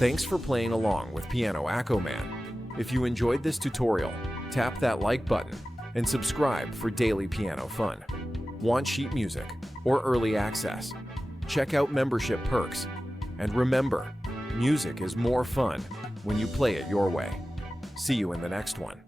Thanks for playing along with Piano AccoMan. If you enjoyed this tutorial, tap that like button and subscribe for daily piano fun. Want sheet music or early access? Check out membership perks. And remember, music is more fun when you play it your way. See you in the next one.